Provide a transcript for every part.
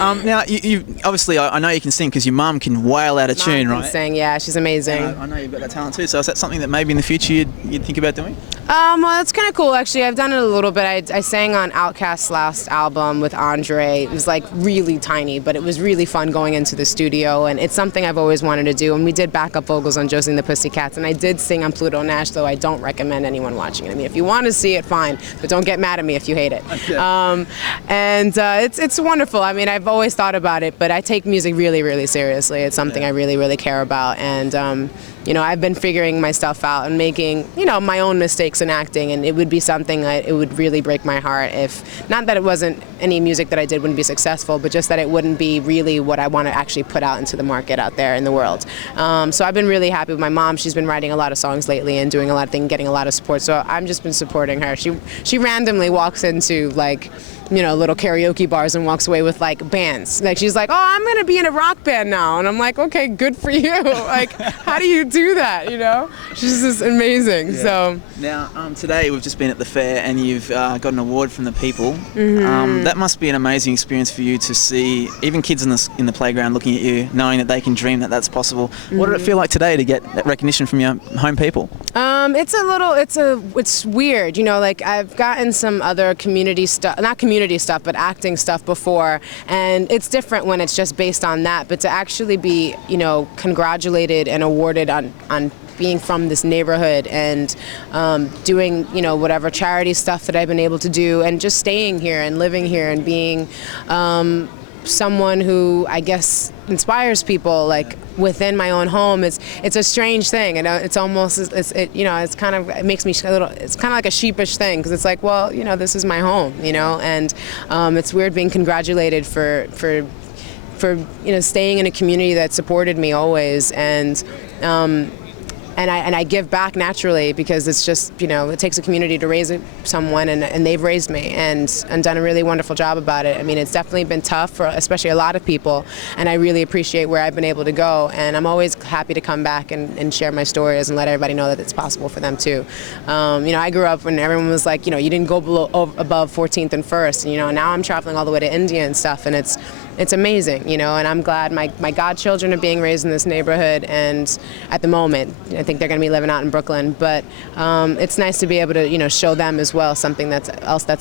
Now, you obviously, I know you can sing because your mum can wail out a tune, Mom right? can sing, yeah, she's amazing. I know you've got that talent too. So is that something that maybe in the future you'd think about doing? Well, it's kind of cool, actually. I've done it a little bit. I sang on Outkast's last album with Andre. It was like really tiny, but it was really fun going into the studio, and it's something I've always wanted to do. And we did backup vocals on Josie and the Pussycats, and I did sing on Pluto Nash, though I don't recommend anyone watching it. I mean, if you want to see it, fine, but don't get mad at me if you hate it. Okay. It's wonderful. I mean, I've always thought about it, but I take music really, really seriously. It's something I really, really care about, and you know, I've been figuring my stuff out and making, you know, my own mistakes in acting, and it would be something that it would really break my heart if, not that it wasn't any music that I did wouldn't be successful, but just that it wouldn't be really what I want to actually put out into the market out there in the world. So I've been really happy with my mom. She's been writing a lot of songs lately and doing a lot of things, getting a lot of support. So I've just been supporting her. She randomly walks into like, you know, little karaoke bars and walks away with like bands. Like she's like, oh, I'm gonna be in a rock band now, and I'm like, okay, good for you. Like, how do you do that? You know, she's just amazing. Yeah. So now, today we've just been at the fair and you've got an award from the people. Mm-hmm. That must be an amazing experience for you to see even kids in the playground looking at you, knowing that they can dream that that's possible. Mm-hmm. What did it feel like today to get that recognition from your home people? It's weird, you know, like I've gotten some other community stuff, not community stuff, but acting stuff before, and it's different when it's just based on that, but to actually be, you know, congratulated and awarded on being from this neighborhood and doing, you know, whatever charity stuff that I've been able to do, and just staying here and living here and being someone who I guess inspires people like within my own home. It's a strange thing, and it's almost it makes me a little, it's kind of like a sheepish thing, because it's like, well, you know, this is my home, you know, and it's weird being congratulated for you know, staying in a community that supported me always, and I give back naturally, because it's just, you know, it takes a community to raise someone, and they've raised me and done a really wonderful job about it. I mean, it's definitely been tough for especially a lot of people, and I really appreciate where I've been able to go, and I'm always happy to come back and share my stories and let everybody know that it's possible for them too. You know, I grew up when everyone was like, you know, you didn't go above 14th and 1st, and, you know, now I'm traveling all the way to India and stuff, and it's amazing, you know, and I'm glad my godchildren are being raised in this neighborhood, and at the moment, I think they're going to be living out in Brooklyn, but it's nice to be able to, you know, show them as well something that's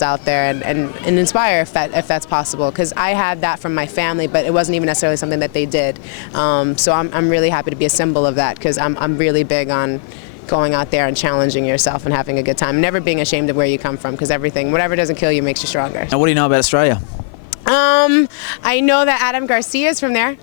out there, and inspire if that's possible, because I had that from my family, but it wasn't even necessarily something that they did. So I'm really happy to be a symbol of that, because I'm really big on going out there and challenging yourself and having a good time, never being ashamed of where you come from, because whatever doesn't kill you makes you stronger. Now, what do you know about Australia? I know that Adam Garcia is from there.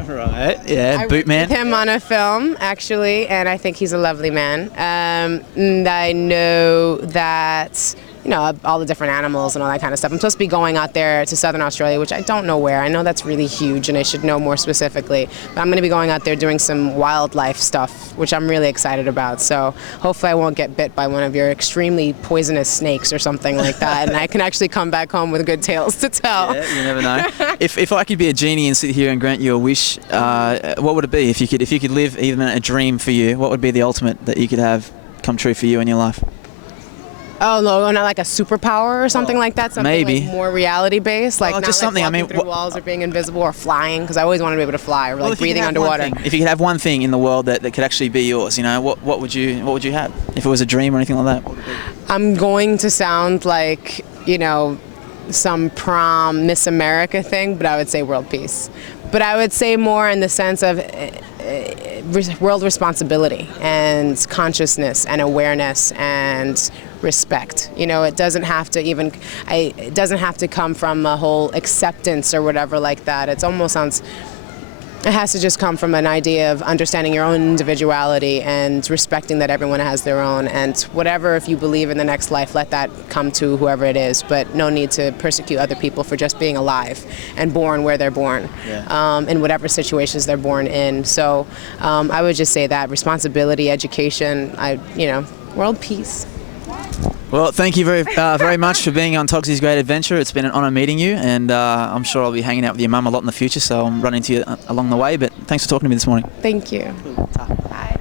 Right, yeah, Bootman. I worked with him on a film, actually, and I think he's a lovely man. And I know that, you know, all the different animals and all that kind of stuff. I'm supposed to be going out there to Southern Australia, which I don't know where. I know that's really huge, and I should know more specifically. But I'm going to be going out there doing some wildlife stuff, which I'm really excited about. So hopefully I won't get bit by one of your extremely poisonous snakes or something like that, and I can actually come back home with good tales to tell. Yeah, you never know. If I could be a genie and sit here and grant you a wish, what would it be? If you could live even a dream for you, what would be the ultimate that you could have come true for you in your life? Oh no, not like a superpower or something like that. Something maybe like more reality-based, like well, not just like something. walking through walls or being invisible or flying. Because I always wanted to be able to fly, or like breathing underwater. If you could have one thing in the world that could actually be yours, you know, what would you have? If it was a dream or anything like that, what would it be? I'm going to sound like, you know, some prom Miss America thing, but I would say world peace. But I would say more in the sense of world responsibility and consciousness and awareness and respect. You know, it doesn't have to come from a whole acceptance or whatever like that. It almost sounds, it has to just come from an idea of understanding your own individuality and respecting that everyone has their own, and whatever, if you believe in the next life, let that come to whoever it is, but no need to persecute other people for just being alive and born where they're born, in whatever situations they're born in. So I would just say that responsibility, education, world peace. Well, thank you very much for being on Togsy's Great Adventure. It's been an honour meeting you, and I'm sure I'll be hanging out with your mum a lot in the future, so I'm running into you along the way, but thanks for talking to me this morning. Thank you. Cool. Bye.